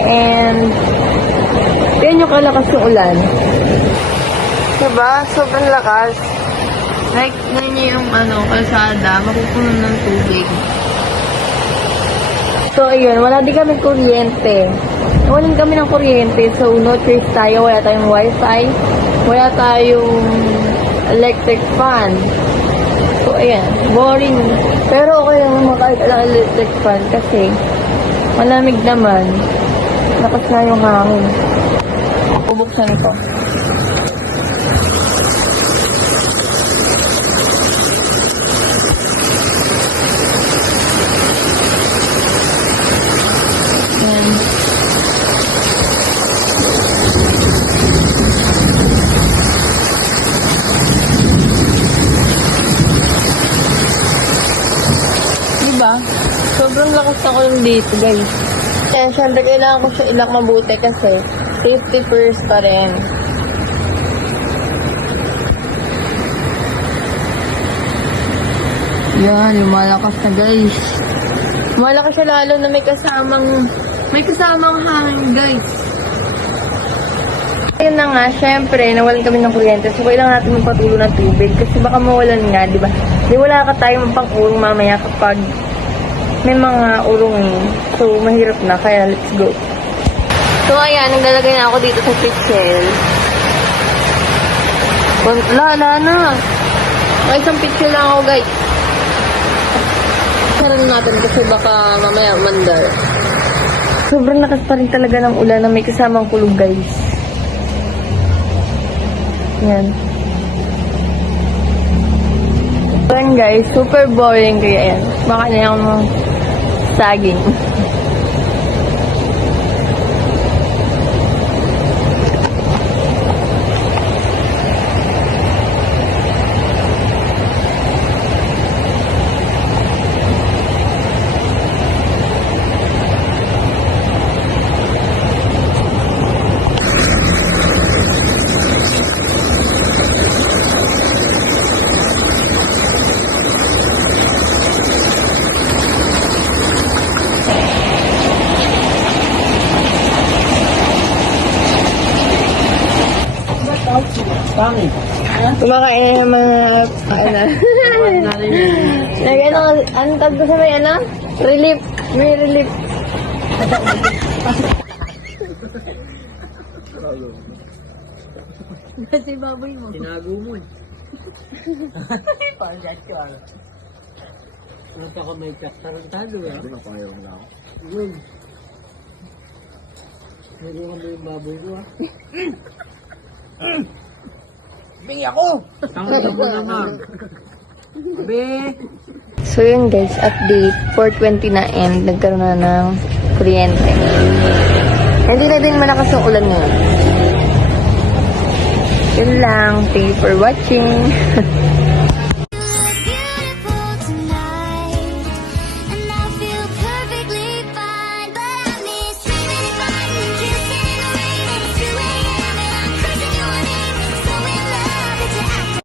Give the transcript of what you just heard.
and yan yung kalakas yung ulan. Diba? Sobrang lakas. Like, ganyan yung kalsada, mapupuno ng tubig. So, ayun, wala din kami kuryente. Nawalan kami ng kuryente, so no choice tayo. Wala tayong wifi, wala tayong electric fan. So, ayan, boring. Pero okay lang naman kahit walang electric fan kasi malamig naman. Lakas na yung hangin. Bubuksan ito. Diba? Sobrang lakas ako yung dito, guys. Kaya syempre kailangan ko siya ilak mabuti kasi safety first pa rin. Yan, lumalakas na, guys. Lumalakas siya lalo na may kasamang hangin, guys. Ayun na nga, syempre, nawalan kami ng kuryente. So, kailangan natin magpatulo ng tubig. Kasi baka mawalan nga, di ba? Di wala ka tayong pang-urong mamaya kapag may mga urong. So, mahirap na. Kaya, let's go. So, ayan, naglalagay na ako dito sa pitchel. Wala na. May isang pitchel lang ako, guys. Saran natin kasi baka mamaya mandar. Sobrang lakas pa rin talaga ng ulan na may kasamang kulog, guys. Yan. Yan, guys. Super boring kaya yan. Baka na yung saging. Kumakain ng mga anong tawag ko sa may relief. May relief. Kasi baboy mo. Tinago mo eh. Pagkat ko ano pa ka may tarantado eh. Hindi makayaw mo lang. Yun. Meron kami yung baboy ko ah. Bingi ako! Tangan mo naman. Abi! So yun guys, update. 4:20 na and nagkaroon na ng kuryente. Hindi na din malakas yung ulan ngayon. Yun lang. Thank you for watching.